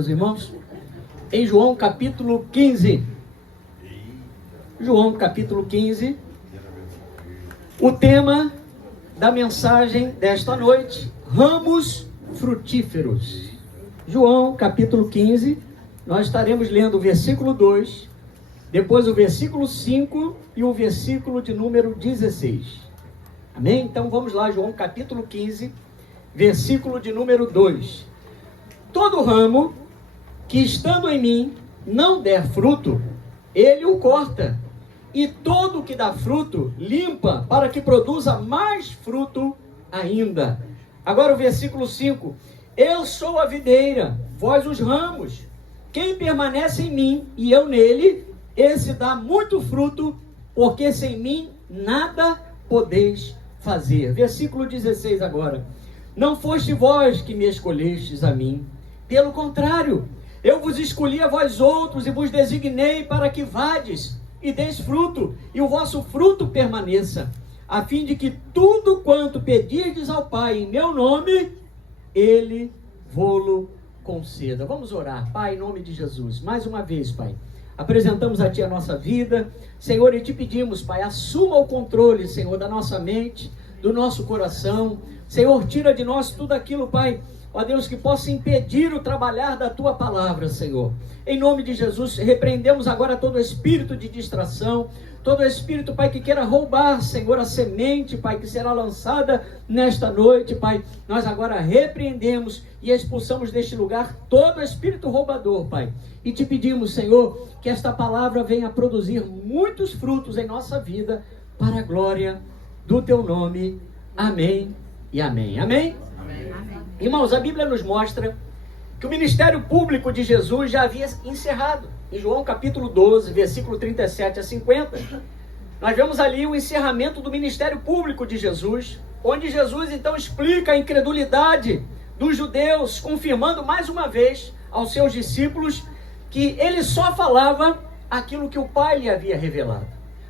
meus irmãos, em João capítulo 15. João capítulo 15. O tema da mensagem desta noite: ramos frutíferos. João capítulo 15. Nós estaremos lendo o versículo 2, depois o versículo 5 e o versículo de número 16. Amém? Então vamos lá, João capítulo 15, versículo de número 2. Todo ramo que estando em mim não der fruto, ele o corta, e todo que dá fruto limpa, para que produza mais fruto ainda. Agora o versículo 5. Eu sou a videira, vós os ramos. Quem permanece em mim e eu nele, esse dá muito fruto, porque sem mim nada podeis fazer. Versículo 16 agora. Não foste vós que me escolhestes a mim, pelo contrário, eu vos escolhi a vós outros e vos designei para que vades e deis fruto, e o vosso fruto permaneça, a fim de que tudo quanto pedirdes ao Pai em meu nome, Ele vô-lo conceda. Vamos orar. Pai, em nome de Jesus, mais uma vez, Pai, apresentamos a Ti a nossa vida, Senhor, e te pedimos, Pai, assuma o controle, Senhor, da nossa mente, do nosso coração. Senhor, tira de nós tudo aquilo, Pai, ó Deus, que possa impedir o trabalhar da Tua palavra, Senhor. Em nome de Jesus, repreendemos agora todo espírito de distração, todo espírito, Pai, que queira roubar, Senhor, a semente, Pai, que será lançada nesta noite, Pai. Nós agora repreendemos e expulsamos deste lugar todo espírito roubador, Pai. E te pedimos, Senhor, que esta palavra venha produzir muitos frutos em nossa vida, para a glória do Teu nome. Amém e amém. Amém? Amém. Irmãos, a Bíblia nos mostra que o ministério público de Jesus já havia encerrado. Em João capítulo 12, versículo 37 a 50, nós vemos ali o encerramento do ministério público de Jesus, onde Jesus então explica a incredulidade dos judeus, confirmando mais uma vez aos seus discípulos que ele só falava aquilo que o Pai lhe havia revelado.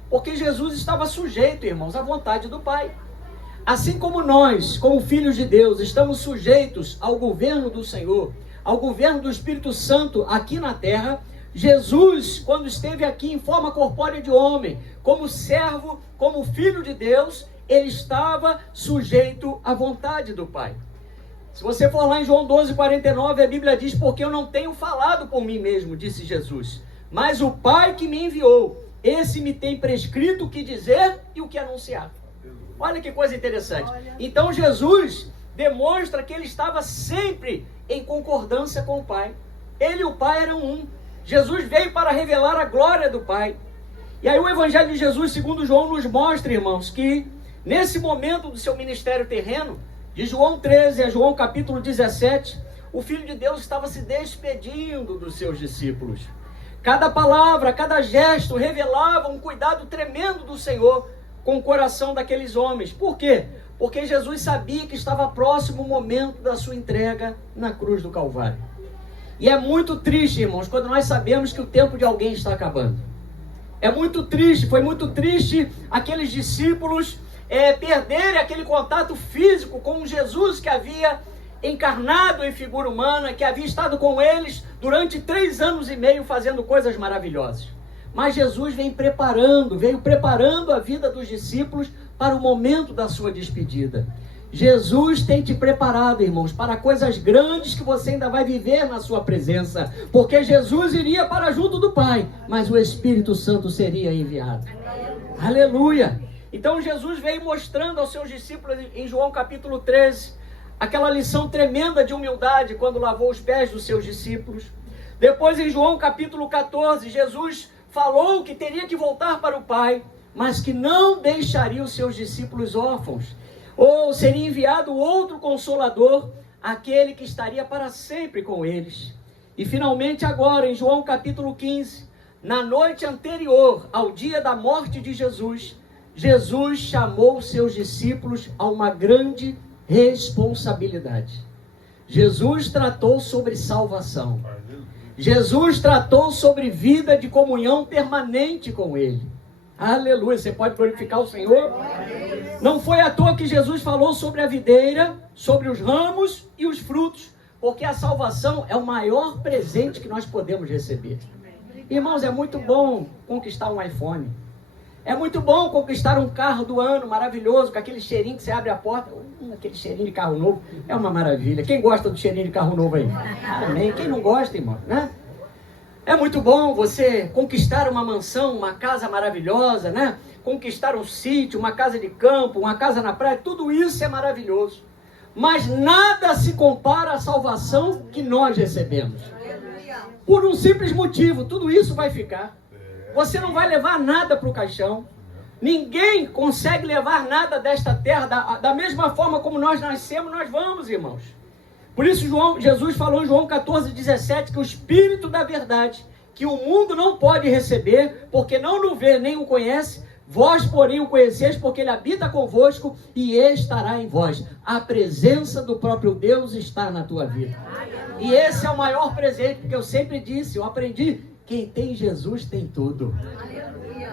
Porque Jesus estava sujeito, irmãos, à vontade do Pai. Assim como nós, como filhos de Deus, estamos sujeitos ao governo do Senhor, ao governo do Espírito Santo aqui na terra, Jesus, quando esteve aqui em forma corpórea de homem, como servo, como filho de Deus, ele estava sujeito à vontade do Pai. Se você for lá em João 12, 49, a Bíblia diz: porque eu não tenho falado por mim mesmo, disse Jesus, mas o Pai que me enviou, esse me tem prescrito o que dizer e o que anunciar. Olha que coisa interessante. Então Jesus demonstra que ele estava sempre em concordância com o Pai. Ele e o Pai eram um. Jesus veio para revelar a glória do Pai. E aí o Evangelho de Jesus, segundo João, nos mostra, irmãos, que nesse momento do seu ministério terreno, de João 13 a João capítulo 17, o Filho de Deus estava se despedindo dos seus discípulos. Cada palavra, cada gesto revelava um cuidado tremendo do Senhor com o coração daqueles homens. Por quê? Porque Jesus sabia que estava próximo o momento da sua entrega na cruz do Calvário. E é muito triste, irmãos, quando nós sabemos que o tempo de alguém está acabando. É muito triste, foi muito triste aqueles discípulos perderem aquele contato físico com Jesus que havia encarnado em figura humana, que havia estado com eles durante 3 anos e meio fazendo coisas maravilhosas. Mas Jesus veio preparando a vida dos discípulos para o momento da sua despedida. Jesus tem te preparado, irmãos, para coisas grandes que você ainda vai viver na sua presença, porque Jesus iria para junto do Pai, mas o Espírito Santo seria enviado. Aleluia! Então Jesus veio mostrando aos seus discípulos em João capítulo 13, aquela lição tremenda de humildade quando lavou os pés dos seus discípulos. Depois em João capítulo 14, Jesus falou que teria que voltar para o Pai, mas que não deixaria os seus discípulos órfãos, ou seria enviado outro Consolador, aquele que estaria para sempre com eles. E finalmente agora, em João capítulo 15, na noite anterior ao dia da morte de Jesus, Jesus chamou os seus discípulos a uma grande responsabilidade. Jesus tratou sobre salvação. Jesus tratou sobre vida de comunhão permanente com Ele. Aleluia, você pode glorificar o Senhor? Não foi à toa que Jesus falou sobre a videira, sobre os ramos e os frutos, Porque a salvação é o maior presente que nós podemos receber. Irmãos, é muito bom conquistar um iPhone. É muito bom conquistar um carro do ano maravilhoso, com aquele cheirinho que você abre a porta. Aquele cheirinho de carro novo é uma maravilha. Quem gosta do cheirinho de carro novo aí? Amém. Quem não gosta, irmão, né? É muito bom você conquistar uma mansão, uma casa maravilhosa, né? Conquistar um sítio, uma casa de campo, uma casa na praia. Tudo isso é maravilhoso. Mas nada se compara à salvação que nós recebemos. Por um simples motivo, tudo isso vai ficar. Você não vai levar nada para o caixão. Ninguém consegue levar nada desta terra. Da mesma forma como nós nascemos, nós vamos, irmãos. Por isso Jesus falou em João 14:17 que o Espírito da verdade, que o mundo não pode receber, porque não o vê nem o conhece, vós, porém, o conheceis, porque ele habita convosco e estará em vós. A presença do próprio Deus está na tua vida. E esse é o maior presente, porque eu sempre disse, eu aprendi, quem tem Jesus tem tudo.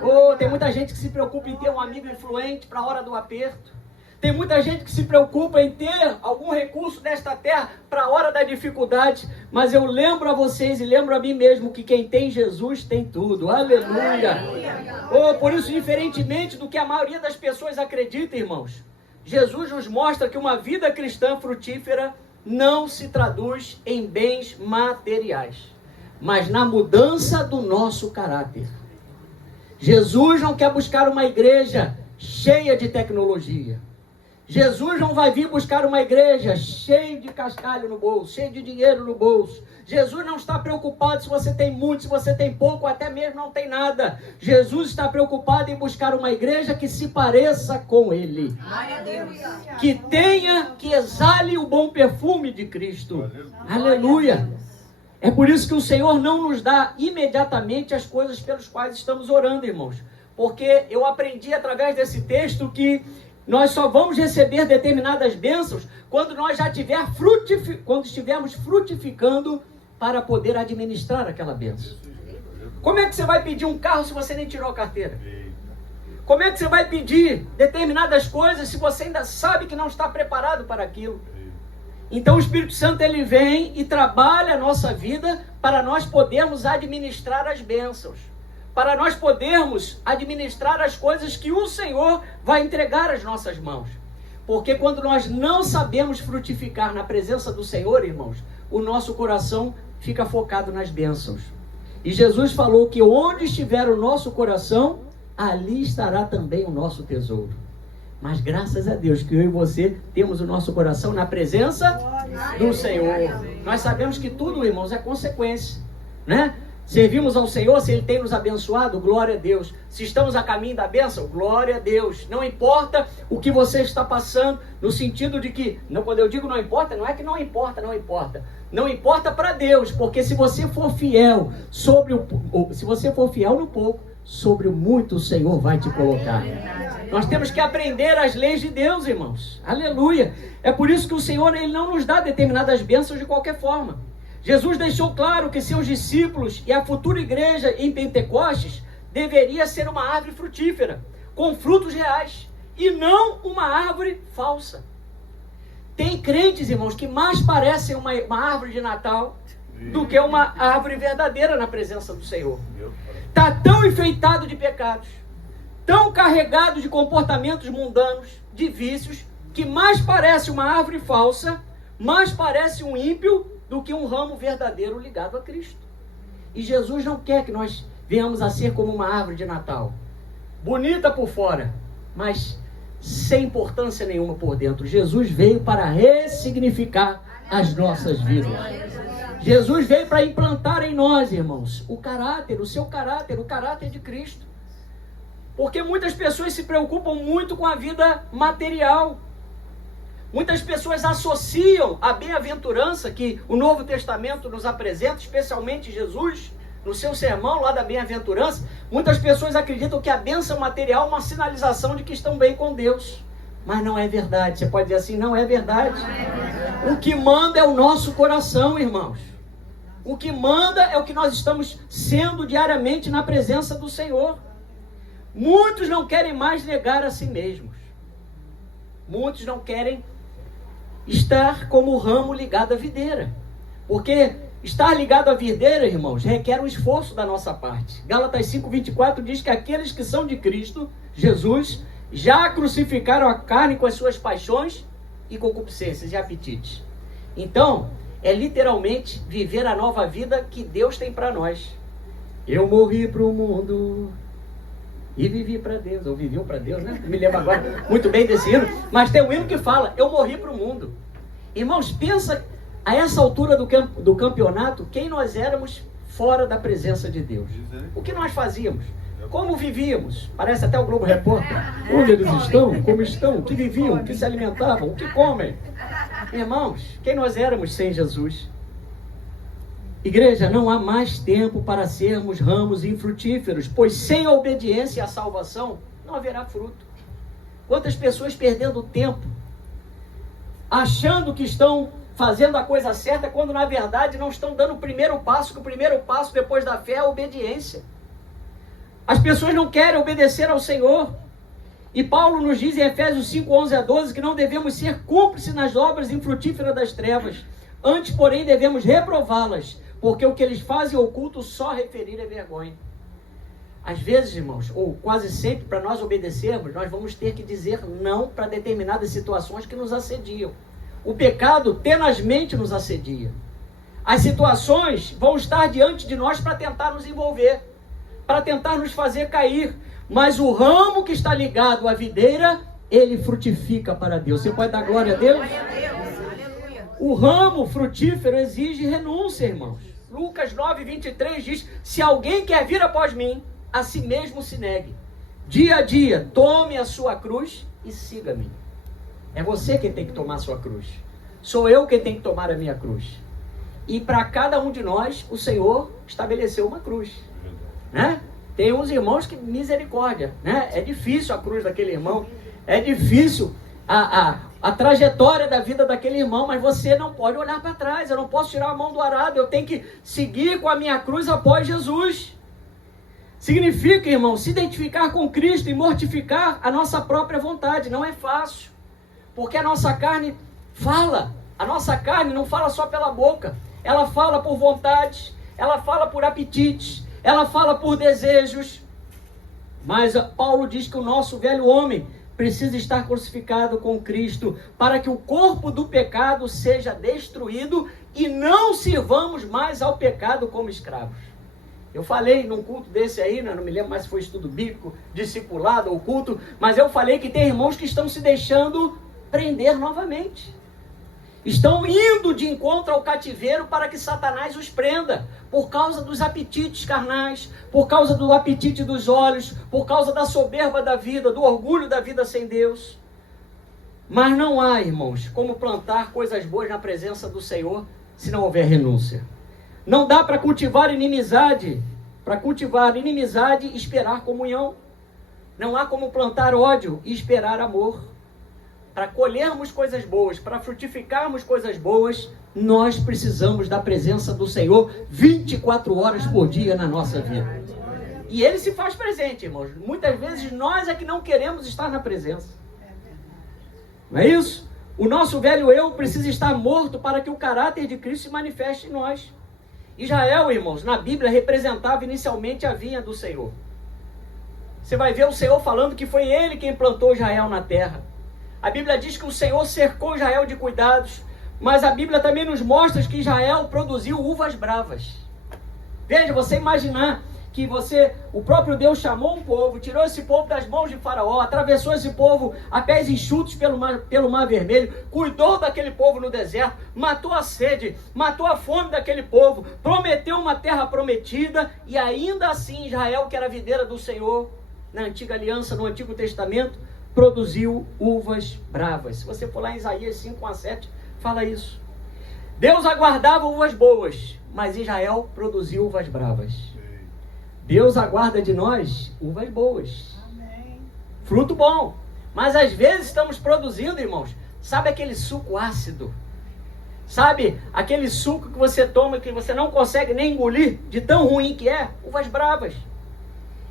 Oh, tem muita gente que se preocupa em ter um amigo influente para a hora do aperto. Tem muita gente que se preocupa em ter algum recurso nesta terra para a hora da dificuldade. Mas eu lembro a vocês e lembro a mim mesmo que quem tem Jesus tem tudo. Aleluia! Oh, por isso, diferentemente do que a maioria das pessoas acredita, irmãos, Jesus nos mostra que uma vida cristã frutífera não se traduz em bens materiais, mas na mudança do nosso caráter. Jesus não quer buscar uma igreja cheia de tecnologia. Jesus não vai vir buscar uma igreja cheia de cascalho no bolso, cheia de dinheiro no bolso. Jesus não está preocupado se você tem muito, se você tem pouco, até mesmo não tem nada. Jesus está preocupado em buscar uma igreja que se pareça com Ele. Que tenha, que exale o bom perfume de Cristo. Aleluia! É por isso que o Senhor não nos dá imediatamente as coisas pelas quais estamos orando, irmãos. Porque eu aprendi através desse texto que nós só vamos receber determinadas bênçãos quando nós já quando estivermos frutificando para poder administrar aquela bênção. Como é que você vai pedir um carro se você nem tirou a carteira? Como é que você vai pedir determinadas coisas se você ainda sabe que não está preparado para aquilo? Então o Espírito Santo ele vem e trabalha a nossa vida para nós podermos administrar as bênçãos. Para nós podermos administrar as coisas que o Senhor vai entregar às nossas mãos. Porque quando nós não sabemos frutificar na presença do Senhor, irmãos, o nosso coração fica focado nas bênçãos. E Jesus falou que onde estiver o nosso coração, ali estará também o nosso tesouro. Mas graças a Deus que eu e você temos o nosso coração na presença do Senhor. Nós sabemos que tudo, irmãos, é consequência, né? Servimos ao Senhor, se Ele tem nos abençoado, glória a Deus. Se estamos a caminho da bênção, glória a Deus. Não importa o que você está passando, no sentido de que, não, quando eu digo não importa, não é que não importa, não importa. Não importa para Deus, porque se você for fiel se você for fiel no pouco, sobre o muito o Senhor vai te colocar. Nós temos que aprender as leis de Deus, irmãos. Aleluia. É por isso que o Senhor ele não nos dá determinadas bênçãos de qualquer forma. Jesus deixou claro que seus discípulos e a futura igreja em Pentecostes deveria ser uma árvore frutífera, com frutos reais, e não uma árvore falsa. Tem crentes, irmãos, que mais parecem uma árvore de Natal do que uma árvore verdadeira na presença do Senhor. Está tão enfeitado de pecados, tão carregado de comportamentos mundanos, de vícios, que mais parece uma árvore falsa, mais parece um ímpio do que um ramo verdadeiro ligado a Cristo. E Jesus não quer que nós venhamos a ser como uma árvore de Natal, bonita por fora, mas sem importância nenhuma por dentro. Jesus veio para ressignificar as nossas vidas. Jesus veio para implantar em nós, irmãos, o caráter, o seu caráter, o caráter de Cristo. Porque muitas pessoas se preocupam muito com a vida material. Muitas pessoas associam a bem-aventurança que o Novo Testamento nos apresenta, especialmente Jesus, no seu sermão lá da bem-aventurança. Muitas pessoas acreditam que a bênção material é uma sinalização de que estão bem com Deus. Mas não é verdade. Você pode dizer assim, não é verdade. O que manda é o nosso coração, irmãos. O que manda é o que nós estamos sendo diariamente na presença do Senhor. Muitos não querem mais negar a si mesmos. Muitos não querem estar como o ramo ligado à videira. Porque estar ligado à videira, irmãos, requer um esforço da nossa parte. Gálatas 5:24 diz que aqueles que são de Cristo, Jesus, já crucificaram a carne com as suas paixões e concupiscências e apetites. Então, é literalmente viver a nova vida que Deus tem para nós. Eu morri para o mundo e vivi para Deus. Ou viviam para Deus, né? Não me lembro agora muito bem desse hino. Mas tem um hino que fala, eu morri para o mundo. Irmãos, pensa a essa altura do campeonato, quem nós éramos fora da presença de Deus. O que nós fazíamos? Como vivíamos? Parece até o Globo Repórter. Onde eles estão? Como estão? O que viviam? O que se alimentavam? O que comem? Irmãos, quem nós éramos sem Jesus? Igreja, não há mais tempo para sermos ramos infrutíferos, pois sem a obediência à salvação não haverá fruto. Quantas pessoas perdendo tempo, achando que estão fazendo a coisa certa, quando na verdade não estão dando o primeiro passo, que o primeiro passo depois da fé é a obediência. As pessoas não querem obedecer ao Senhor. E Paulo nos diz em Efésios 5:11-12 que não devemos ser cúmplices nas obras infrutíferas das trevas. Antes, porém, devemos reprová-las, porque o que eles fazem oculto só referir é vergonha. Às vezes, irmãos, ou quase sempre, para nós obedecermos, nós vamos ter que dizer não para determinadas situações que nos assediam. O pecado tenazmente nos assedia. As situações vão estar diante de nós para tentar nos envolver, para tentar nos fazer cair. Mas o ramo que está ligado à videira, ele frutifica para Deus. Você pode dar glória a Deus? O ramo frutífero exige renúncia, irmãos. Lucas 9:23 diz, se alguém quer vir após mim, a si mesmo se negue. Dia a dia, tome a sua cruz e siga-me. É você quem tem que tomar a sua cruz. Sou eu quem tem que tomar a minha cruz. E para cada um de nós, o Senhor estabeleceu uma cruz. Né? Tem uns irmãos que, misericórdia, né? É difícil a cruz daquele irmão. É difícil a trajetória da vida daquele irmão, mas você não pode olhar para trás. Eu não posso tirar a mão do arado. Eu tenho que seguir com a minha cruz após Jesus. Significa, irmão, se identificar com Cristo e mortificar a nossa própria vontade. Não é fácil. Porque a nossa carne fala. A nossa carne não fala só pela boca. Ela fala por vontades. Ela fala por apetites. Ela fala por desejos. Mas Paulo diz que o nosso velho homem precisa estar crucificado com Cristo para que o corpo do pecado seja destruído e não sirvamos mais ao pecado como escravos. Eu falei num culto desse aí, não me lembro mais se foi estudo bíblico, discipulado ou culto, mas eu falei que tem irmãos que estão se deixando prender novamente. Estão indo de encontro ao cativeiro para que Satanás os prenda, por causa dos apetites carnais, por causa do apetite dos olhos, por causa da soberba da vida, do orgulho da vida sem Deus. Mas não há, irmãos, como plantar coisas boas na presença do Senhor, se não houver renúncia. Não dá para cultivar inimizade e esperar comunhão. Não há como plantar ódio e esperar amor. Para colhermos coisas boas, para frutificarmos coisas boas, nós precisamos da presença do Senhor 24 horas por dia na nossa vida. E Ele se faz presente, irmãos. Muitas vezes nós é que não queremos estar na presença. Não é isso? O nosso velho eu precisa estar morto para que o caráter de Cristo se manifeste em nós. Israel, irmãos, na Bíblia representava inicialmente a vinha do Senhor. Você vai ver o Senhor falando que foi Ele quem plantou Israel na terra. A Bíblia diz que o Senhor cercou Israel de cuidados, mas a Bíblia também nos mostra que Israel produziu uvas bravas. Veja, você imaginar que o próprio Deus chamou um povo, tirou esse povo das mãos de Faraó, atravessou esse povo a pés enxutos pelo mar Vermelho, cuidou daquele povo no deserto, matou a sede, matou a fome daquele povo, prometeu uma terra prometida, e ainda assim Israel, que era a videira do Senhor, na antiga aliança, no Antigo Testamento, produziu uvas bravas. Se você for lá em Isaías 5:7, fala isso. Deus aguardava uvas boas, mas Israel produziu uvas bravas. Deus aguarda de nós uvas boas. Amém. Fruto bom. Mas às vezes estamos produzindo, irmãos, sabe aquele suco ácido? Sabe aquele suco que você toma que você não consegue nem engolir, de tão ruim que é? Uvas bravas.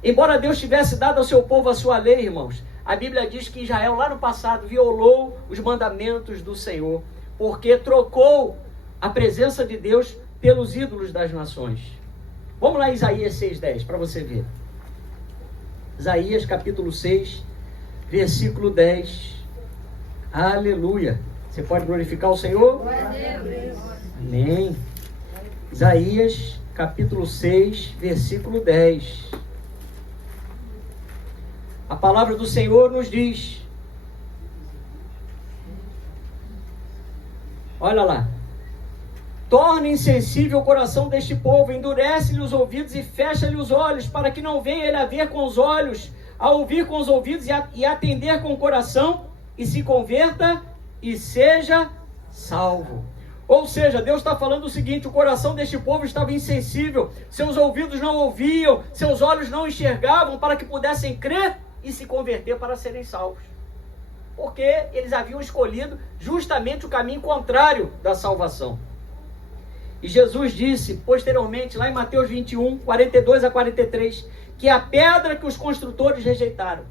Embora Deus tivesse dado ao seu povo a sua lei, irmãos, a Bíblia diz que Israel lá no passado violou os mandamentos do Senhor. porque trocou a presença de Deus pelos ídolos das nações. Vamos lá, Isaías 6:10, para você ver. Isaías capítulo 6, versículo 10. Aleluia. Você pode glorificar o Senhor? Amém. Isaías capítulo 6, versículo 10. A palavra do Senhor nos diz: olha lá. Torna insensível o coração deste povo, endurece-lhe os ouvidos e fecha-lhe os olhos, para que não venha ele a ver com os olhos, a ouvir com os ouvidos e atender com o coração, e se converta e seja salvo. Ou seja, Deus está falando o seguinte: o coração deste povo estava insensível, seus ouvidos não ouviam, seus olhos não enxergavam, para que pudessem crer e se converter para serem salvos. Porque eles haviam escolhido justamente o caminho contrário da salvação. E Jesus disse posteriormente, lá em Mateus 21, 42 a 43, que a pedra que os construtores rejeitaram,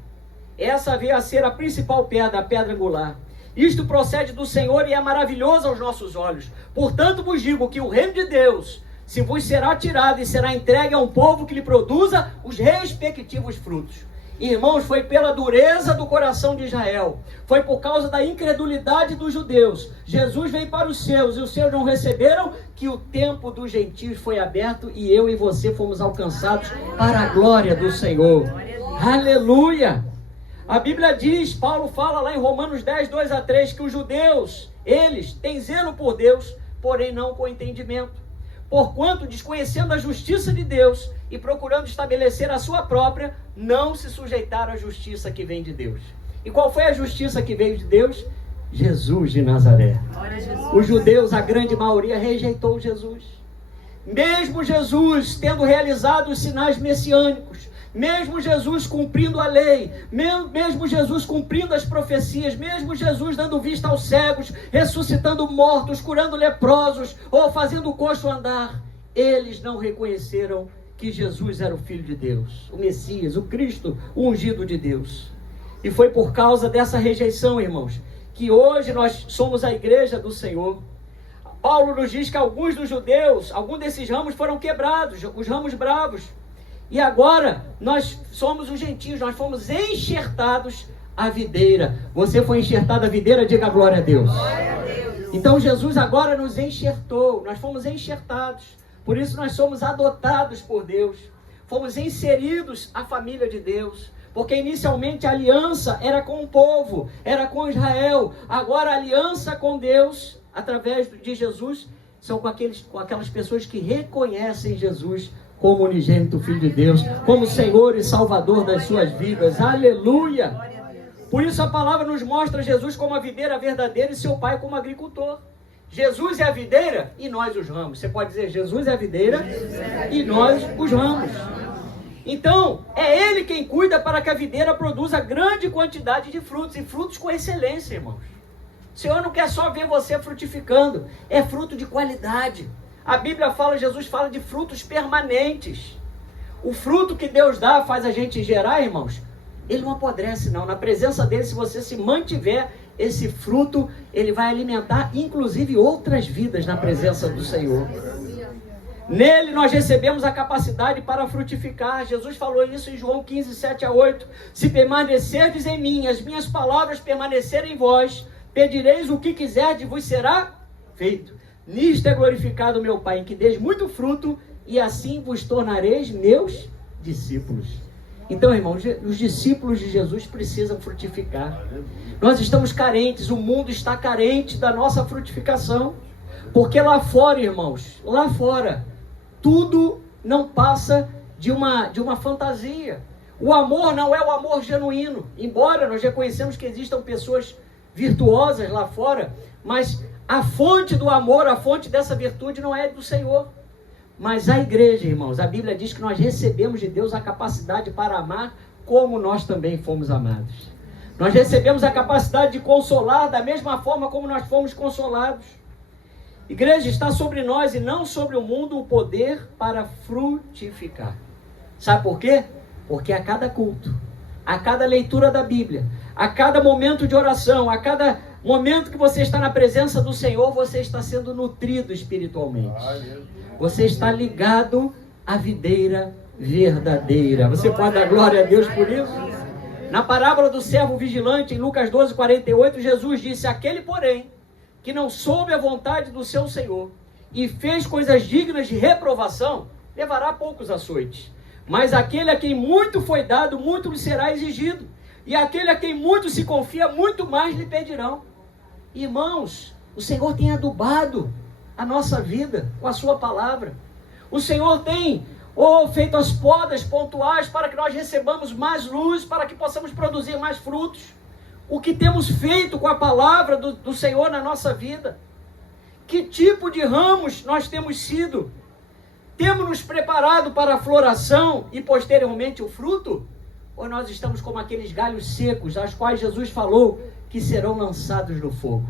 essa veio a ser a principal pedra, a pedra angular. Isto procede do Senhor e é maravilhoso aos nossos olhos. Portanto vos digo que o reino de Deus se vos será tirado e será entregue a um povo que lhe produza os respectivos frutos. Irmãos, foi pela dureza do coração de Israel, foi por causa da incredulidade dos judeus. Jesus veio para os seus e os seus não receberam, que o tempo dos gentios foi aberto e eu e você fomos alcançados para a glória do Senhor. Aleluia! A Bíblia diz, Paulo fala lá em Romanos 10, 2 a 3, que os judeus, eles têm zelo por Deus, porém não com entendimento. Porquanto, desconhecendo a justiça de Deus e procurando estabelecer a sua própria, não se sujeitaram à justiça que vem de Deus. E qual foi a justiça que veio de Deus? Jesus de Nazaré. Os judeus, a grande maioria, rejeitou Jesus. Mesmo Jesus tendo realizado os sinais messiânicos, mesmo Jesus cumprindo a lei, mesmo Jesus cumprindo as profecias, mesmo Jesus dando vista aos cegos, ressuscitando mortos, curando leprosos, ou fazendo o coxo andar, eles não reconheceram que Jesus era o Filho de Deus, o Messias, o Cristo, o ungido de Deus. E foi por causa dessa rejeição, irmãos, que hoje nós somos a igreja do Senhor. Paulo nos diz que alguns dos judeus, alguns desses ramos foram quebrados, os ramos bravos. E agora nós somos os gentios, nós fomos enxertados à videira. Você foi enxertado à videira, diga glória a Deus. Glória a Deus. Então Jesus agora nos enxertou, nós fomos enxertados. Por isso nós somos adotados por Deus. Fomos inseridos à família de Deus. Porque inicialmente a aliança era com o povo, era com Israel. Agora a aliança com Deus, através de Jesus, são com aquelas pessoas que reconhecem Jesus como unigênito Filho de Deus, como Senhor e Salvador das suas vidas. Aleluia! Por isso a palavra nos mostra Jesus como a videira verdadeira e seu Pai como agricultor. Jesus é a videira e nós os ramos. Você pode dizer, Jesus é a videira e nós os ramos. Então, é Ele quem cuida para que a videira produza grande quantidade de frutos, e frutos com excelência, irmãos. O Senhor não quer só ver você frutificando, é fruto de qualidade. A Bíblia fala, Jesus fala de frutos permanentes. O fruto que Deus dá faz a gente gerar, irmãos, ele não apodrece não. Na presença dele, se você se mantiver, esse fruto, ele vai alimentar inclusive outras vidas na presença do Senhor. Nele nós recebemos a capacidade para frutificar. Jesus falou isso em João 15, 7 a 8. Se permanecerdes em mim, as minhas palavras permanecerem em vós, pedireis o que quiserdes e vos será feito. Nisto é glorificado meu Pai, em que deis muito fruto, e assim vos tornareis meus discípulos. Então, irmãos, os discípulos de Jesus precisam frutificar. Nós estamos carentes, o mundo está carente da nossa frutificação. Porque lá fora, irmãos, lá fora, tudo não passa de uma fantasia. O amor não é o amor genuíno. Embora nós reconhecemos que existam pessoas virtuosas lá fora, mas a fonte do amor, a fonte dessa virtude não é do Senhor. Mas a igreja, irmãos, a Bíblia diz que nós recebemos de Deus a capacidade para amar como nós também fomos amados. Nós recebemos a capacidade de consolar da mesma forma como nós fomos consolados. Igreja, está sobre nós e não sobre o mundo o poder para frutificar. Sabe por quê? Porque a cada culto, a cada leitura da Bíblia, a cada momento de oração, a cada Momento que você está na presença do Senhor, você está sendo nutrido espiritualmente. Você está ligado à videira verdadeira. Você pode dar glória a Deus por isso? Na parábola do servo vigilante, em Lucas 12:48, Jesus disse: aquele, porém, que não soube a vontade do seu Senhor e fez coisas dignas de reprovação, levará poucos açoites. Mas aquele a quem muito foi dado, muito lhe será exigido. E aquele a quem muito se confia, muito mais lhe pedirão. Irmãos, o Senhor tem adubado a nossa vida com a sua palavra. O Senhor tem feito as podas pontuais para que nós recebamos mais luz, para que possamos produzir mais frutos. O que temos feito com a palavra do Senhor na nossa vida? Que tipo de ramos nós temos sido? Temos nos preparado para a floração e posteriormente o fruto? Ou nós estamos como aqueles galhos secos, aos quais Jesus falou que serão lançados no fogo?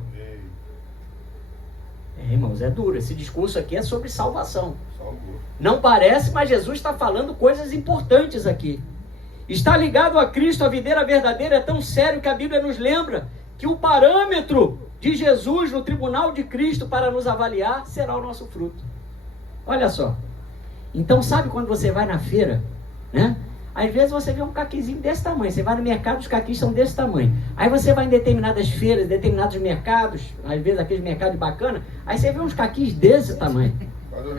Irmãos, é duro. Esse discurso aqui é sobre salvação. Não parece, mas Jesus está falando coisas importantes aqui. Estar ligado a Cristo, a videira verdadeira, é tão sério que a Bíblia nos lembra que o parâmetro de Jesus no tribunal de Cristo para nos avaliar será o nosso fruto. Olha só. Então, sabe quando você vai na feira, né? Às vezes você vê um caquizinho desse tamanho. Você vai no mercado, os caquis são desse tamanho. Aí você vai em determinadas feiras, determinados mercados, às vezes aqueles mercados bacanas, aí você vê uns caquis desse tamanho,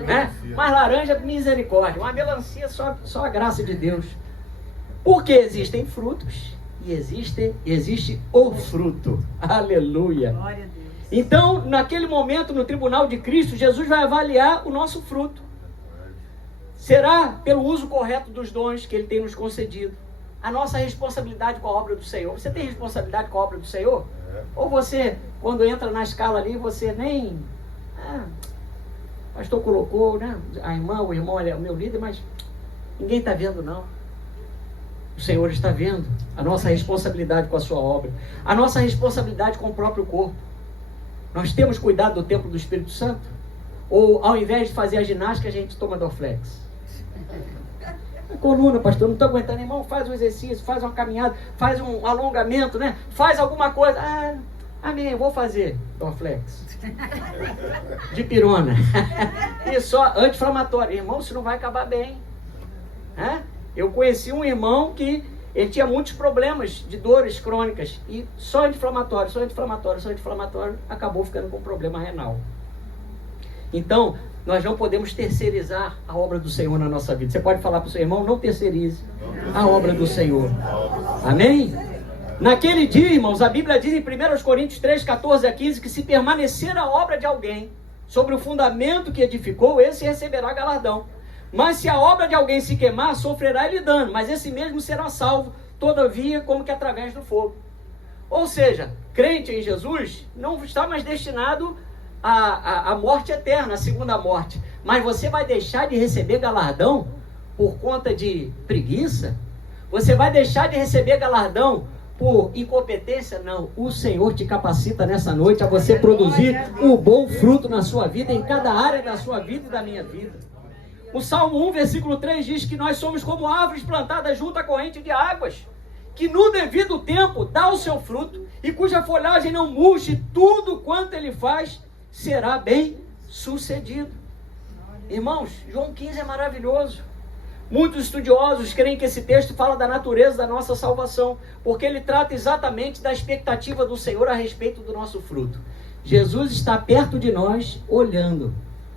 né? Uma laranja, misericórdia. Uma melancia, só a graça de Deus. Porque existem frutos e existe o fruto. Aleluia. Glória a Deus. Então, naquele momento, no tribunal de Cristo, Jesus vai avaliar o nosso fruto. Será pelo uso correto dos dons que Ele tem nos concedido. A nossa responsabilidade com a obra do Senhor. Você tem responsabilidade com a obra do Senhor? Ou você, quando entra na escala ali, você nem... o pastor colocou, né? A irmã, o irmão é o meu líder, mas ninguém está vendo, não. O Senhor está vendo a nossa responsabilidade com a sua obra. A nossa responsabilidade com o próprio corpo. Nós temos cuidado do templo do Espírito Santo? Ou ao invés de fazer a ginástica, a gente toma Dorflex? A coluna, pastor, não estou aguentando, irmão, faz um exercício, faz uma caminhada, faz um alongamento, né? Faz alguma coisa. Amém, eu vou fazer Dorflex. De pirona. E só anti-inflamatório. Irmão, isso não vai acabar bem. Eu conheci um irmão que ele tinha muitos problemas de dores crônicas. E só anti-inflamatório, acabou ficando com problema renal. Então, nós não podemos terceirizar a obra do Senhor na nossa vida. Você pode falar para o seu irmão, não terceirize a obra do Senhor. Amém? Naquele dia, irmãos, a Bíblia diz em 1 Coríntios 3, 14 a 15, que se permanecer a obra de alguém sobre o fundamento que edificou, esse receberá galardão. Mas se a obra de alguém se queimar, sofrerá ele dano, mas esse mesmo será salvo, todavia, como que através do fogo. Ou seja, crente em Jesus não está mais destinado a morte eterna, a segunda morte. Mas você vai deixar de receber galardão por conta de preguiça? Você vai deixar de receber galardão por incompetência? Não. O Senhor te capacita nessa noite a você produzir um bom fruto na sua vida, em cada área da sua vida e da minha vida. O Salmo 1, versículo 3 diz que nós somos como árvores plantadas junto à corrente de águas, que no devido tempo dá o seu fruto, e cuja folhagem não murche, tudo quanto ele faz será bem sucedido. Irmãos, João 15 é maravilhoso. Muitos estudiosos creem que esse texto fala da natureza da nossa salvação, porque ele trata exatamente da expectativa do Senhor a respeito do nosso fruto. Jesus está perto de nós, olhando.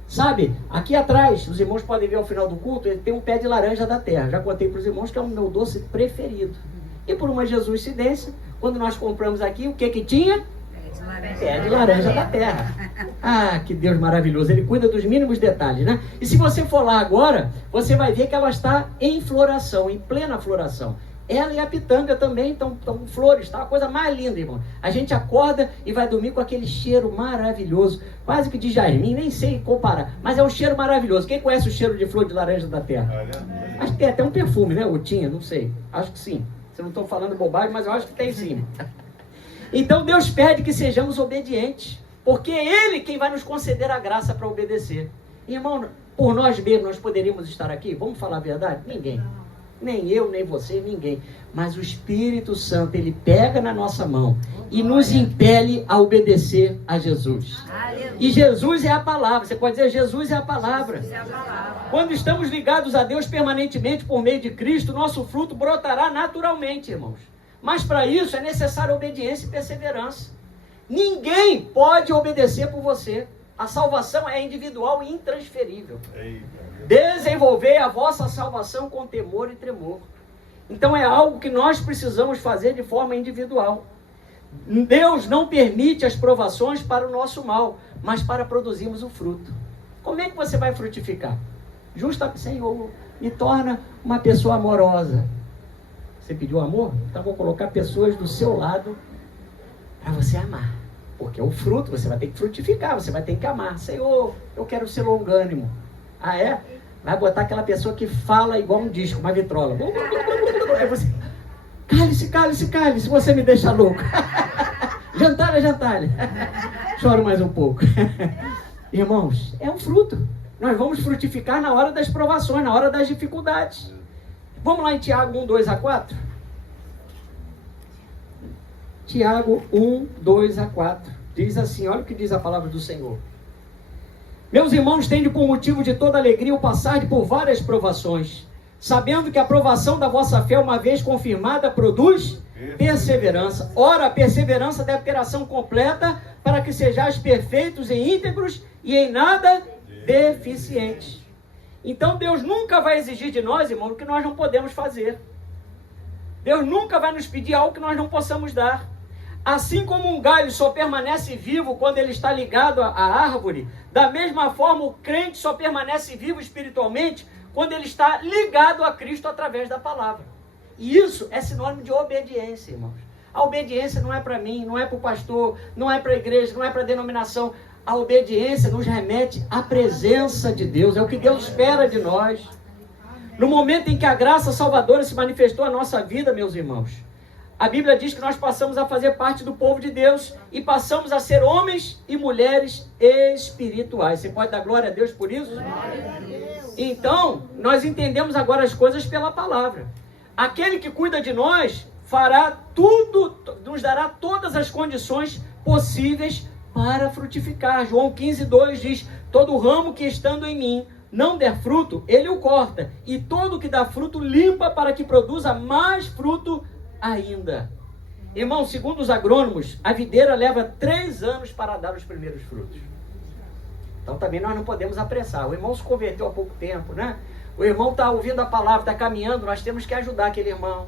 Sabe, aqui atrás, os irmãos podem ver ao final do culto, ele tem um pé de laranja da terra. Já contei para os irmãos que é o meu doce preferido. E por uma Jesuscidência, quando nós compramos aqui, o que tinha? Pé de laranja da terra. Que Deus maravilhoso. Ele cuida dos mínimos detalhes, né? E se você for lá agora, você vai ver que ela está em floração, em plena floração. Ela e a pitanga também estão flores, tá? A coisa mais linda, irmão. A gente acorda e vai dormir com aquele cheiro maravilhoso, quase que de jasmim, nem sei comparar, mas é um cheiro maravilhoso. Quem conhece o cheiro de flor de laranja da terra? Acho que tem até um perfume, né? Ou tinha, não sei. Acho que sim. Eu não estou falando bobagem, mas eu acho que tem sim. Então Deus pede que sejamos obedientes, porque é Ele quem vai nos conceder a graça para obedecer. Irmão, por nós mesmos nós poderíamos estar aqui? Vamos falar a verdade? Ninguém. Nem eu, nem você, ninguém. Mas o Espírito Santo, ele pega na nossa mão e nos impele a obedecer a Jesus. E Jesus é a palavra. Você pode dizer, Jesus é a palavra. Quando estamos ligados a Deus permanentemente por meio de Cristo, nosso fruto brotará naturalmente, irmãos. Mas para isso é necessária obediência e perseverança. Ninguém pode obedecer por você. A salvação é individual e intransferível. Desenvolvei a vossa salvação com temor e tremor. Então é algo que nós precisamos fazer de forma individual. Deus não permite as provações para o nosso mal, mas para produzirmos o fruto. Como é que você vai frutificar? Senhor, me torna uma pessoa amorosa. Você pediu amor? Então vou colocar pessoas do seu lado para você amar. Porque o fruto você vai ter que frutificar, você vai ter que amar. Senhor, eu quero ser longânimo. Ah, é? Vai botar aquela pessoa que fala igual um disco, uma vitrola. Aí você, cale-se, você me deixa louco. Jantar é jantar. Choro mais um pouco. Irmãos, é um fruto. Nós vamos frutificar na hora das provações, na hora das dificuldades. Vamos lá em Tiago 1, 2 a 4? Tiago 1, 2 a 4. Diz assim, olha o que diz a palavra do Senhor. Meus irmãos, tende por motivo de toda alegria o passar por várias provações, sabendo que a provação da vossa fé, uma vez confirmada, produz perseverança. Ora, a perseverança deve ter ação completa, para que sejais perfeitos e íntegros e em nada deficientes. Então Deus nunca vai exigir de nós, irmão, o que nós não podemos fazer. Deus nunca vai nos pedir algo que nós não possamos dar. Assim como um galho só permanece vivo quando ele está ligado à árvore, da mesma forma o crente só permanece vivo espiritualmente quando ele está ligado a Cristo através da palavra. E isso é sinônimo de obediência, irmãos. A obediência não é para mim, não é para o pastor, não é para a igreja, não é para a denominação. A obediência nos remete à presença de Deus, é o que Deus espera de nós. No momento em que a graça salvadora se manifestou na nossa vida, meus irmãos, a Bíblia diz que nós passamos a fazer parte do povo de Deus e passamos a ser homens e mulheres espirituais. Você pode dar glória a Deus por isso? Glória a Deus. Então, nós entendemos agora as coisas pela palavra. Aquele que cuida de nós fará tudo, nos dará todas as condições possíveis para frutificar. João 15, 2 diz, todo ramo que estando em mim não der fruto, ele o corta, e todo que dá fruto limpa para que produza mais fruto ainda. Irmão, segundo os agrônomos, a videira leva 3 anos para dar os primeiros frutos. Então também nós não podemos apressar. O irmão se converteu há pouco tempo, né? O irmão está ouvindo a palavra, está caminhando, nós temos que ajudar aquele irmão.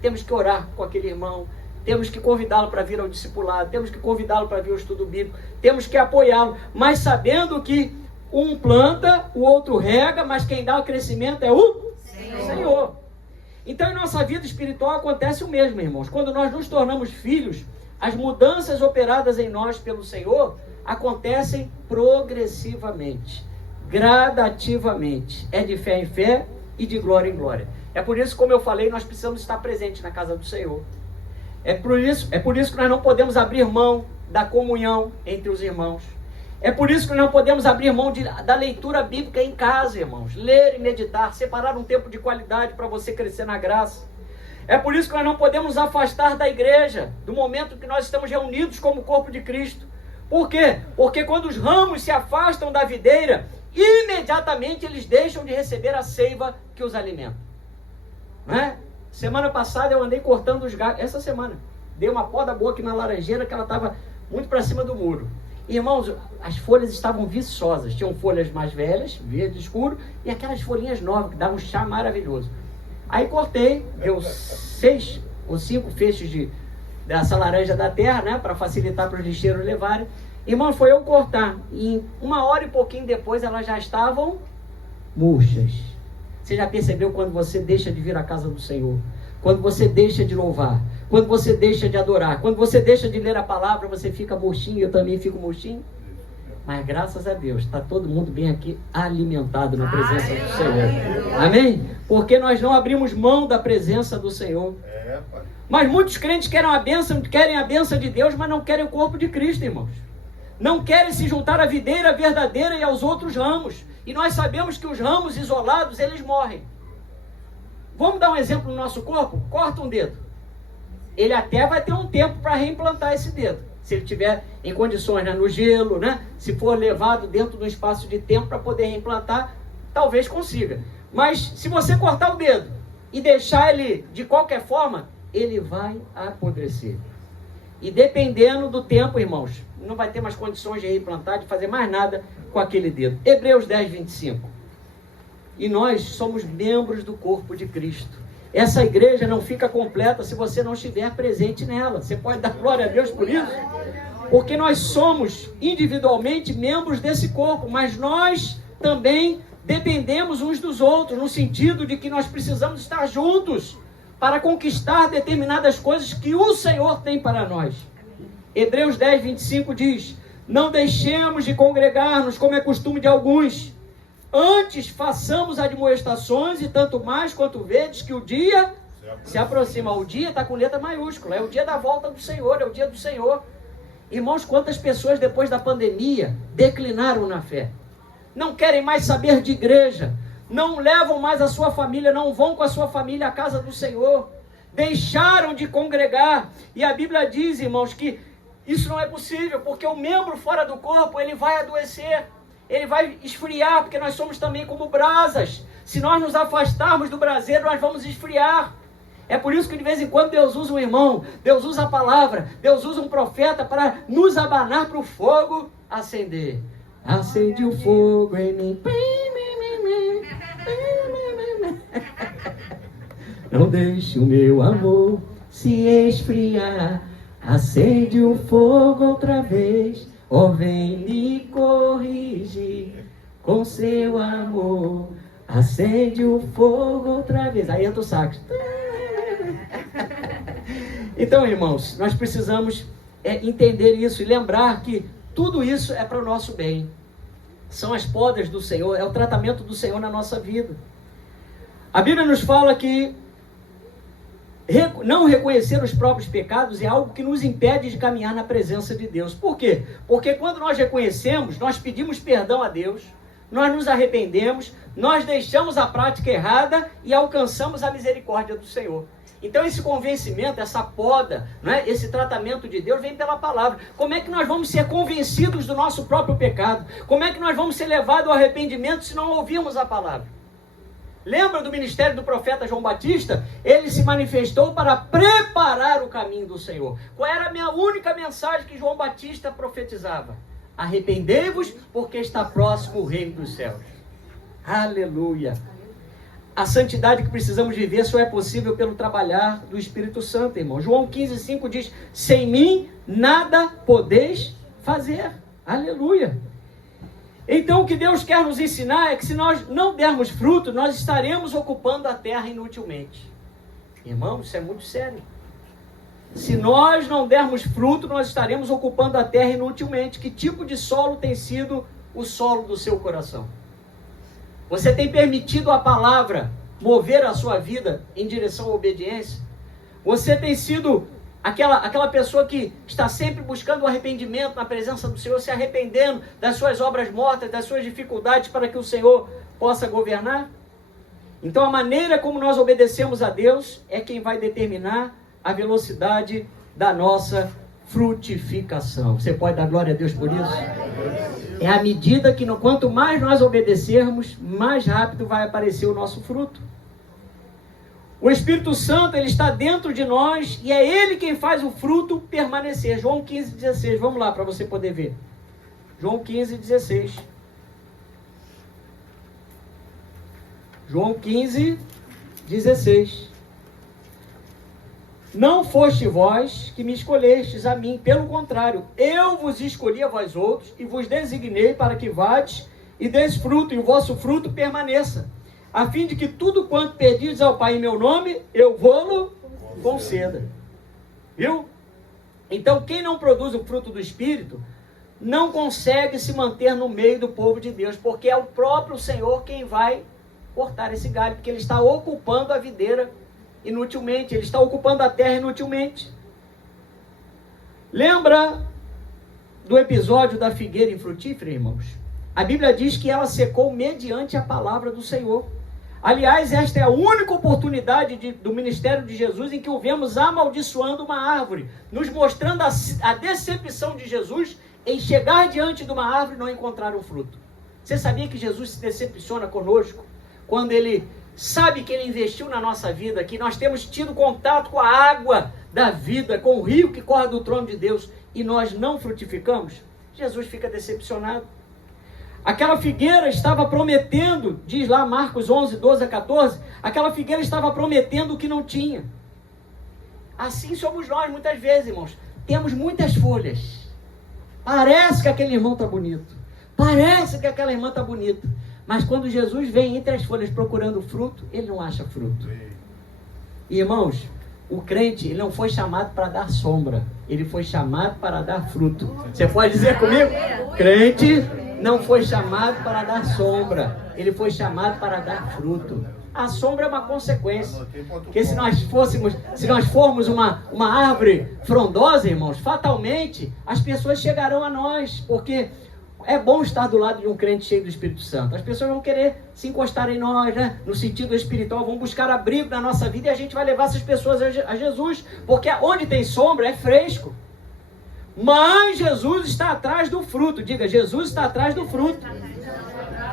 Temos que orar com aquele irmão. Temos que convidá-lo para vir ao discipulado. Temos que convidá-lo para vir ao estudo bíblico. Temos que apoiá-lo. Mas sabendo que um planta, o outro rega, mas quem dá o crescimento é o Senhor. Então, em nossa vida espiritual acontece o mesmo, irmãos. Quando nós nos tornamos filhos, as mudanças operadas em nós pelo Senhor acontecem progressivamente, gradativamente. É de fé em fé e de glória em glória. É por isso, como eu falei, nós precisamos estar presentes na casa do Senhor. É por isso que nós não podemos abrir mão da comunhão entre os irmãos. É por isso que nós não podemos abrir mão da leitura bíblica em casa, irmãos. Ler e meditar, separar um tempo de qualidade para você crescer na graça. É por isso que nós não podemos nos afastar da igreja, do momento que nós estamos reunidos como corpo de Cristo. Por quê? Porque quando os ramos se afastam da videira, imediatamente eles deixam de receber a seiva que os alimenta. Não é? Semana passada eu andei cortando os galhos. Essa semana, dei uma poda boa aqui na laranjeira que ela estava muito para cima do muro. Irmãos, as folhas estavam viçosas. Tinham folhas mais velhas, verde escuro, e aquelas folhinhas novas que davam um chá maravilhoso. Aí cortei, deu 6 ou 5 feixes dessa laranja da terra, né, para facilitar para os lixeiros levarem. Irmãos, foi eu cortar. E 1 hora e pouquinho depois elas já estavam murchas. Você já percebeu quando você deixa de vir à casa do Senhor? Quando você deixa de louvar? Quando você deixa de adorar? Quando você deixa de ler a palavra, você fica murchinho, eu também fico murchinho? Mas graças a Deus, está todo mundo bem aqui alimentado na presença do Senhor. Amém? Porque nós não abrimos mão da presença do Senhor. Mas muitos crentes querem a bênção de Deus, mas não querem o corpo de Cristo, irmãos. Não querem se juntar à videira verdadeira e aos outros ramos. E nós sabemos que os ramos isolados, eles morrem. Vamos dar um exemplo no nosso corpo? Corta um dedo. Ele até vai ter um tempo para reimplantar esse dedo. Se ele estiver em condições, né, no gelo, né, se for levado dentro de um espaço de tempo para poder reimplantar, talvez consiga. Mas se você cortar o dedo e deixar ele de qualquer forma, ele vai apodrecer. E dependendo do tempo, irmãos, não vai ter mais condições de reimplantar, de fazer mais nada com aquele dedo. Hebreus 10, 25. E nós somos membros do corpo de Cristo. Essa igreja não fica completa se você não estiver presente nela. Você pode dar glória a Deus por isso? Porque nós somos individualmente membros desse corpo, mas nós também dependemos uns dos outros, no sentido de que nós precisamos estar juntos para conquistar determinadas coisas que o Senhor tem para nós. Hebreus 10, 25 diz: não deixemos de congregar-nos como é costume de alguns, antes façamos admoestações, e tanto mais quanto vedes que o dia se aproxima. O dia está com letra maiúscula, é o dia da volta do Senhor, é o dia do Senhor. Irmãos, quantas pessoas depois da pandemia declinaram na fé, não querem mais saber de igreja, não levam mais a sua família, não vão com a sua família à casa do Senhor, deixaram de congregar. E a Bíblia diz, irmãos, que isso não é possível, porque o membro fora do corpo, ele vai adoecer, ele vai esfriar, porque nós somos também como brasas. Se nós nos afastarmos do braseiro, nós vamos esfriar. É por isso que de vez em quando Deus usa um irmão, Deus usa a palavra, Deus usa um profeta para nos abanar para o fogo acender. Acende o fogo em mim. Não deixe o meu amor se esfriar. Acende o fogo outra vez. Oh, vem me corrigir com seu amor. Acende o fogo outra vez. Aí entra o sax. Então, irmãos, nós precisamos entender isso e lembrar que tudo isso é para o nosso bem. São as podas do Senhor, é o tratamento do Senhor na nossa vida. A Bíblia nos fala que não reconhecer os próprios pecados é algo que nos impede de caminhar na presença de Deus. Por quê? Porque quando nós reconhecemos, nós pedimos perdão a Deus, nós nos arrependemos, nós deixamos a prática errada e alcançamos a misericórdia do Senhor. Então esse convencimento, essa poda, esse tratamento de Deus vem pela palavra. Como é que nós vamos ser convencidos do nosso próprio pecado? Como é que nós vamos ser levados ao arrependimento se não ouvirmos a palavra? Lembra do ministério do profeta João Batista? Ele se manifestou para preparar o caminho do Senhor. Qual era a minha única mensagem que João Batista profetizava? Arrependei-vos, porque está próximo o reino dos céus. Aleluia! A santidade que precisamos viver só é possível pelo trabalhar do Espírito Santo, irmão. João 15,5 diz: sem mim nada podeis fazer. Aleluia! Então o que Deus quer nos ensinar é que se nós não dermos fruto, nós estaremos ocupando a terra inutilmente. Irmão, isso é muito sério. Se nós não dermos fruto, nós estaremos ocupando a terra inutilmente. Que tipo de solo tem sido o solo do seu coração? Você tem permitido a palavra mover a sua vida em direção à obediência? Você tem sido aquela pessoa que está sempre buscando o arrependimento na presença do Senhor, se arrependendo das suas obras mortas, das suas dificuldades, para que o Senhor possa governar? Então a maneira como nós obedecemos a Deus é quem vai determinar a velocidade da nossa frutificação. Você pode dar glória a Deus por isso? É à medida que quanto mais nós obedecermos, mais rápido vai aparecer o nosso fruto. O Espírito Santo, ele está dentro de nós e é ele quem faz o fruto permanecer. João 15,16. Vamos lá para você poder ver. João 15,16. João 15,16. Não foste vós que me escolhestes a mim, pelo contrário, eu vos escolhi a vós outros e vos designei para que vades e deis fruto, e o vosso fruto permaneça, a fim de que tudo quanto pedirdes ao Pai em meu nome, eu vou-lo conceda. Viu? Então, quem não produz o fruto do Espírito, não consegue se manter no meio do povo de Deus, porque é o próprio Senhor quem vai cortar esse galho, porque ele está ocupando a videira inutilmente, ele está ocupando a terra inutilmente. Lembra do episódio da figueira infrutífera, irmãos? A Bíblia diz que ela secou mediante a palavra do Senhor. Aliás, esta é a única oportunidade do ministério de Jesus em que o vemos amaldiçoando uma árvore, nos mostrando a decepção de Jesus em chegar diante de uma árvore e não encontrar um fruto. Você sabia que Jesus se decepciona conosco quando ele sabe que ele investiu na nossa vida, que nós temos tido contato com a água da vida, com o rio que corre do trono de Deus, e nós não frutificamos? Jesus fica decepcionado. Aquela figueira estava prometendo, diz lá Marcos 11, 12 a 14, aquela figueira estava prometendo o que não tinha. Assim somos nós muitas vezes, irmãos. Temos muitas folhas. Parece que aquele irmão está bonito. Parece que aquela irmã está bonita. Mas quando Jesus vem entre as folhas procurando fruto, ele não acha fruto. E, irmãos, o crente, ele não foi chamado para dar sombra. Ele foi chamado para dar fruto. Você pode dizer comigo? Crente não foi chamado para dar sombra. Ele foi chamado para dar fruto. A sombra é uma consequência. Porque se nós formos uma árvore frondosa, irmãos, fatalmente as pessoas chegarão a nós. Porque é bom estar do lado de um crente cheio do Espírito Santo. As pessoas vão querer se encostar em nós, né? No sentido espiritual, vão buscar abrigo na nossa vida, e a gente vai levar essas pessoas a Jesus. Porque onde tem sombra é fresco. Mas Jesus está atrás do fruto. Diga, Jesus está atrás do fruto.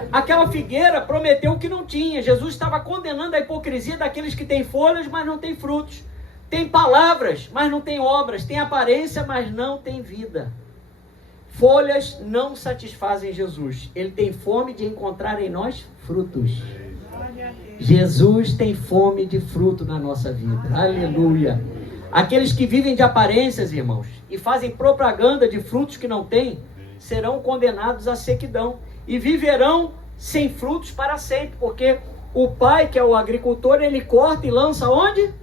Aquela figueira prometeu o que não tinha. Jesus estava condenando a hipocrisia daqueles que têm folhas, mas não têm frutos. Tem palavras, mas não tem obras. Tem aparência, mas não tem vida. Folhas não satisfazem Jesus. Ele tem fome de encontrar em nós frutos. Jesus tem fome de fruto na nossa vida. Aleluia. Aqueles que vivem de aparências, irmãos, e fazem propaganda de frutos que não têm, serão condenados à sequidão e viverão sem frutos para sempre, porque o pai, que é o agricultor, ele corta e lança onde?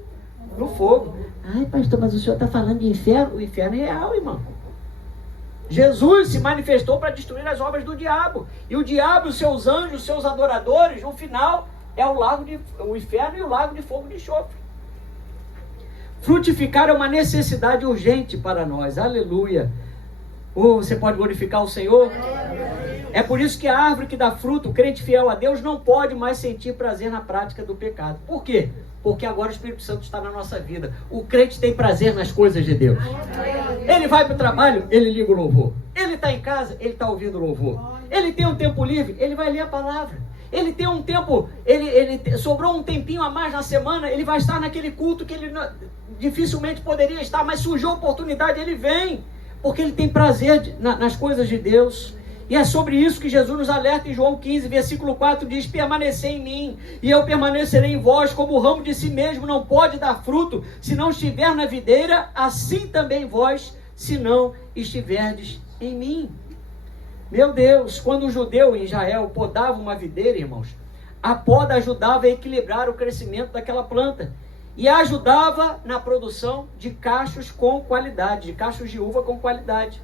No fogo. Ai, pastor, mas o senhor está falando de inferno? O inferno é real, irmão. Jesus se manifestou para destruir as obras do diabo. E o diabo, os seus anjos, os seus adoradores, no final, é o inferno e o lago de fogo de enxofre. Frutificar é uma necessidade urgente para nós. Aleluia. Você pode glorificar o Senhor? É por isso que a árvore que dá fruto, o crente fiel a Deus, não pode mais sentir prazer na prática do pecado. Por quê? Porque agora o Espírito Santo está na nossa vida. O crente tem prazer nas coisas de Deus. Ele vai para o trabalho, ele liga o louvor. Ele está em casa, ele está ouvindo o louvor. Ele tem um tempo livre, ele vai ler a palavra. Ele tem um tempo, sobrou um tempinho a mais na semana, ele vai estar naquele culto que ele dificilmente poderia estar, mas surgiu a oportunidade, ele vem. Porque ele tem prazer nas coisas de Deus. E é sobre isso que Jesus nos alerta em João 15, versículo 4, diz: permanecei em mim, e eu permanecerei em vós, como o ramo de si mesmo não pode dar fruto, se não estiver na videira, assim também vós, se não estiverdes em mim. Meu Deus, quando o judeu em Israel podava uma videira, irmãos, a poda ajudava a equilibrar o crescimento daquela planta, e ajudava na produção de cachos com qualidade, de cachos de uva com qualidade.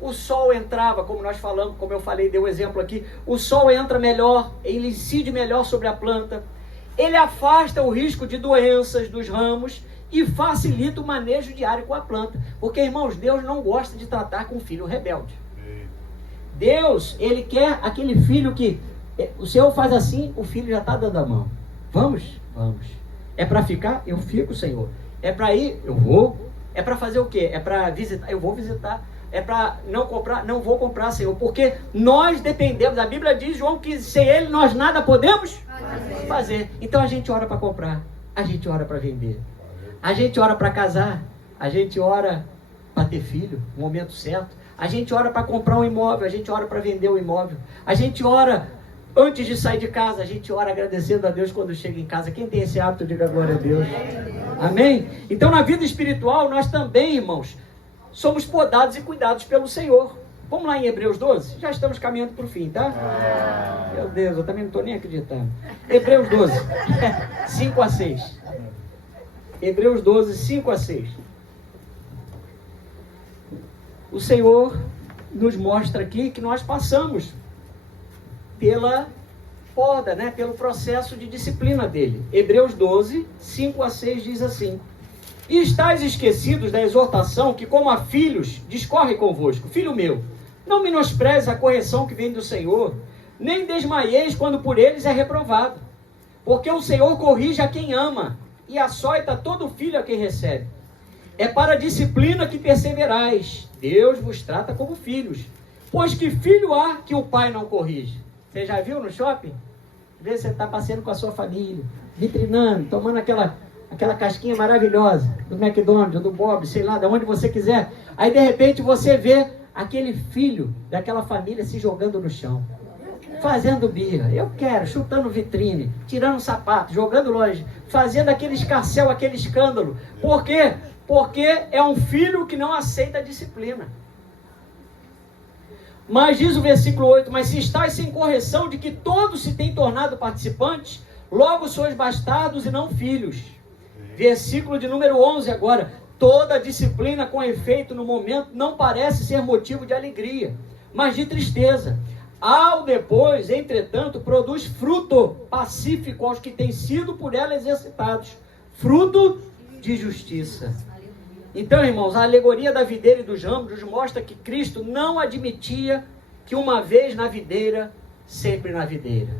O sol entrava, como nós falamos, como eu falei, dei o exemplo aqui, o sol entra melhor, ele incide melhor sobre a planta, ele afasta o risco de doenças dos ramos e facilita o manejo diário com a planta. Porque, irmãos, Deus não gosta de tratar com filho rebelde. Deus, ele quer aquele filho que, o Senhor faz assim, o filho já está dando a mão. Vamos? Vamos. É para ficar? Eu fico, Senhor. É para ir? Eu vou. É para fazer o quê? É para visitar? Eu vou visitar. É para não comprar? Não vou comprar, Senhor. Porque nós dependemos. A Bíblia diz, João, que sem Ele nós nada podemos fazer. Então a gente ora para comprar. A gente ora para vender. A gente ora para casar. A gente ora para ter filho, no momento certo. A gente ora para comprar um imóvel. A gente ora para vender o imóvel. A gente ora antes de sair de casa. A gente ora agradecendo a Deus quando chega em casa. Quem tem esse hábito, diga glória a Deus. Amém? Então na vida espiritual nós também, irmãos, somos podados e cuidados pelo Senhor. Vamos lá em Hebreus 12? Já estamos caminhando para o fim, tá? Meu Deus, eu também não estou nem acreditando. Hebreus 12, 5 a 6. Hebreus 12, 5 a 6. O Senhor nos mostra aqui que nós passamos pela poda, né? Pelo processo de disciplina dele. Hebreus 12, 5 a 6 diz assim: e estáis esquecidos da exortação que, como a filhos, discorre convosco. Filho meu, não menospreze a correção que vem do Senhor, nem desmaieis quando por eles é reprovado. Porque o Senhor corrige a quem ama, e açoita todo filho a quem recebe. É para a disciplina que perseverais. Deus vos trata como filhos. Pois que filho há que o pai não corrige? Você já viu no shopping? Às vezes você está passeando com a sua família, vitrinando, tomando aquela casquinha maravilhosa do McDonald's, do Bob, sei lá, de onde você quiser. Aí de repente você vê aquele filho daquela família se jogando no chão, fazendo birra. Eu quero, chutando vitrine, tirando sapato, jogando longe, fazendo aquele escarcéu, aquele escândalo. Por quê? Porque é um filho que não aceita a disciplina. Mas diz o versículo 8, mas se estáis sem correção de que todos se têm tornado participantes, logo sois bastardos e não filhos. Versículo de número 11 agora, toda disciplina com efeito no momento não parece ser motivo de alegria, mas de tristeza. Ao depois, entretanto, produz fruto pacífico aos que têm sido por ela exercitados, fruto de justiça. Então, irmãos, a alegoria da videira e dos ramos nos mostra que Cristo não admitia que uma vez na videira, sempre na videira.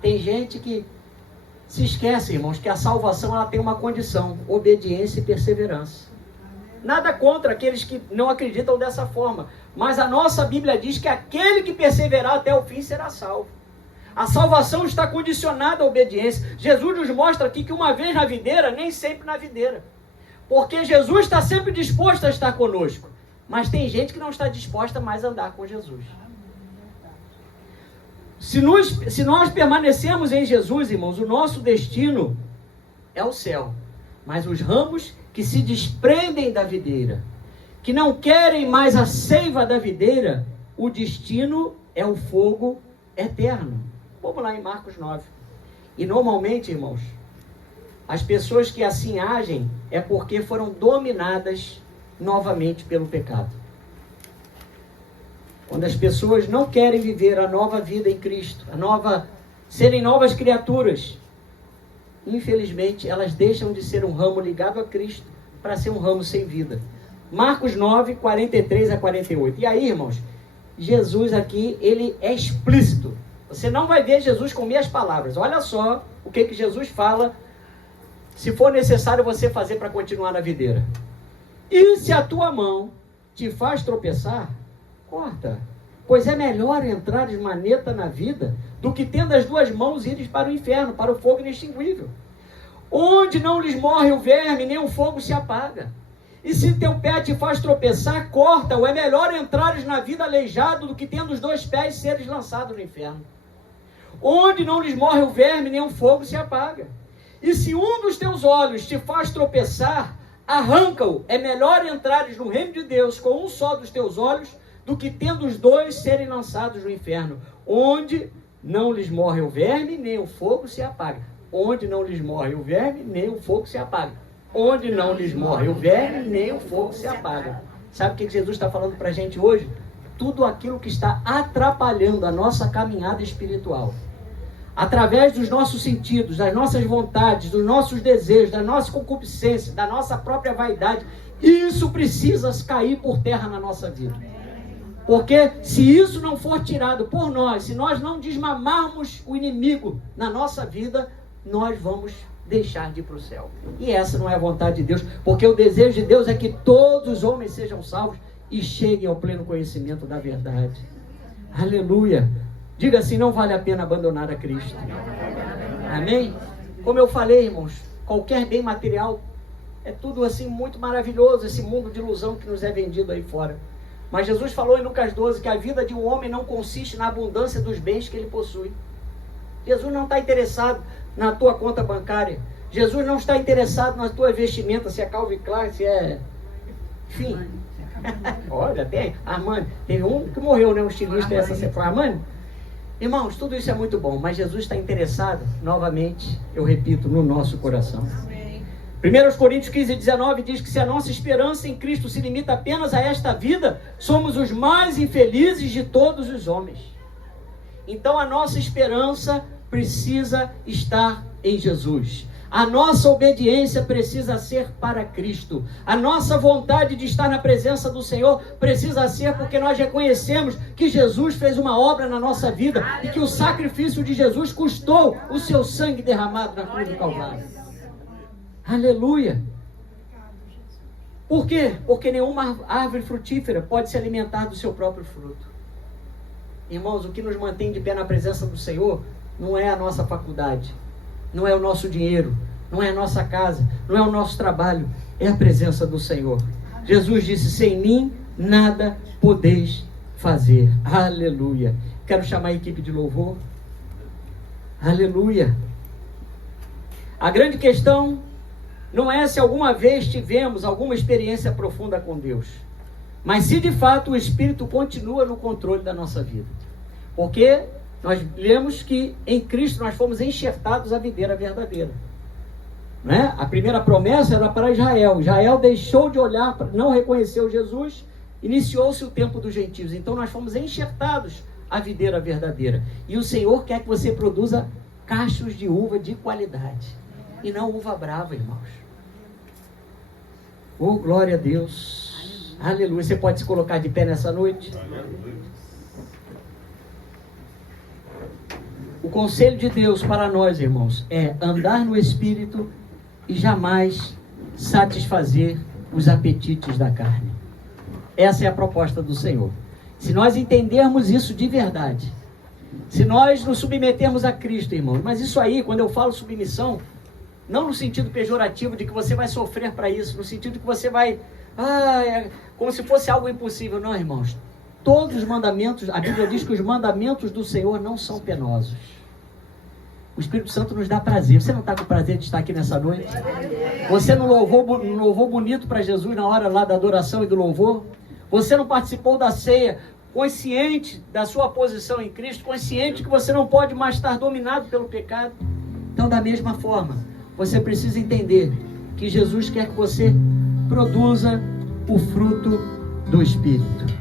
Tem gente que se esquece, irmãos, que a salvação ela tem uma condição: obediência e perseverança. Nada contra aqueles que não acreditam dessa forma, mas a nossa Bíblia diz que aquele que perseverar até o fim será salvo. A salvação está condicionada à obediência. Jesus nos mostra aqui que uma vez na videira, nem sempre na videira. Porque Jesus está sempre disposto a estar conosco. Mas tem gente que não está disposta mais a andar com Jesus. Se nós permanecemos em Jesus, irmãos, o nosso destino é o céu. Mas os ramos que se desprendem da videira, que não querem mais a seiva da videira, o destino é o fogo eterno. Vamos lá em Marcos 9. E normalmente, irmãos, as pessoas que assim agem é porque foram dominadas novamente pelo pecado. Quando as pessoas não querem viver a nova vida em Cristo, serem novas criaturas, infelizmente elas deixam de ser um ramo ligado a Cristo para ser um ramo sem vida. Marcos 9, 43 a 48. E aí, irmãos, Jesus aqui, ele é explícito. Você não vai ver Jesus com meias palavras. Olha só o que Jesus fala, se for necessário você fazer para continuar na videira. E se a tua mão te faz tropeçar, corta. Pois é melhor entrar de maneta na vida do que tendo as duas mãos ires para o inferno, para o fogo inextinguível, onde não lhes morre o verme, nem o fogo se apaga. E se teu pé te faz tropeçar, corta-o. É melhor entrares na vida aleijado do que tendo os dois pés seres lançado no inferno, onde não lhes morre o verme, nem o fogo se apaga. E se um dos teus olhos te faz tropeçar, arranca-o. É melhor entrares no reino de Deus com um só dos teus olhos, do que tendo os dois serem lançados no inferno, onde não lhes morre o verme, nem o fogo se apaga. Onde não lhes morre o verme, nem o fogo se apaga. Onde não lhes morre o verme, nem o fogo se apaga. Sabe o que Jesus está falando para a gente hoje? Tudo aquilo que está atrapalhando a nossa caminhada espiritual, através dos nossos sentidos, das nossas vontades, dos nossos desejos, da nossa concupiscência, da nossa própria vaidade, isso precisa cair por terra na nossa vida. Porque se isso não for tirado por nós, se nós não desmamarmos o inimigo na nossa vida, nós vamos deixar de ir para o céu. E essa não é a vontade de Deus, porque o desejo de Deus é que todos os homens sejam salvos e cheguem ao pleno conhecimento da verdade. Aleluia! Diga assim: não vale a pena abandonar a Cristo. Amém? Como eu falei, irmãos, qualquer bem material é tudo assim muito maravilhoso, esse mundo de ilusão que nos é vendido aí fora. Mas Jesus falou em Lucas 12 que a vida de um homem não consiste na abundância dos bens que ele possui. Jesus não está interessado na tua conta bancária. Jesus não está interessado na tua vestimenta, se é Calvin Klein, se é... Enfim. Olha, tem Armani. Teve um que morreu, né? Um estilista, essa foi Armani. Irmãos, tudo isso é muito bom, mas Jesus está interessado, novamente, eu repito, no nosso coração. 1 Coríntios 15, 19 diz que se a nossa esperança em Cristo se limita apenas a esta vida, somos os mais infelizes de todos os homens. Então a nossa esperança precisa estar em Jesus. A nossa obediência precisa ser para Cristo. A nossa vontade de estar na presença do Senhor precisa ser porque nós reconhecemos que Jesus fez uma obra na nossa vida e que o sacrifício de Jesus custou o seu sangue derramado na cruz do Calvário. Aleluia! Por quê? Porque nenhuma árvore frutífera pode se alimentar do seu próprio fruto. Irmãos, o que nos mantém de pé na presença do Senhor não é a nossa faculdade, não é o nosso dinheiro, não é a nossa casa, não é o nosso trabalho, é a presença do Senhor. Jesus disse: sem mim nada podeis fazer. Aleluia! Quero chamar a equipe de louvor. Aleluia! A grande questão não é se alguma vez tivemos alguma experiência profunda com Deus, mas se de fato o Espírito continua no controle da nossa vida. Porque nós lemos que em Cristo nós fomos enxertados à videira verdadeira. Né? A primeira promessa era para Israel. Israel deixou de olhar, não reconheceu Jesus, iniciou-se o tempo dos gentios. Então nós fomos enxertados à videira verdadeira. E o Senhor quer que você produza cachos de uva de qualidade, e não uva brava, irmãos. Oh, glória a Deus. Aleluia. Você pode se colocar de pé nessa noite? O conselho de Deus para nós, irmãos, é andar no Espírito e jamais satisfazer os apetites da carne. Essa é a proposta do Senhor. Se nós entendermos isso de verdade, se nós nos submetermos a Cristo, irmãos, mas isso aí, quando eu falo submissão, não no sentido pejorativo de que você vai sofrer para isso, no sentido de que você vai, é como se fosse algo impossível. Não, irmãos. Todos os mandamentos, a Bíblia diz que os mandamentos do Senhor não são penosos. O Espírito Santo nos dá prazer. Você não está com prazer de estar aqui nessa noite? Você não louvou bonito para Jesus na hora lá da adoração e do louvor? Você não participou da ceia consciente da sua posição em Cristo, consciente que você não pode mais estar dominado pelo pecado? Então, da mesma forma, você precisa entender que Jesus quer que você produza o fruto do Espírito.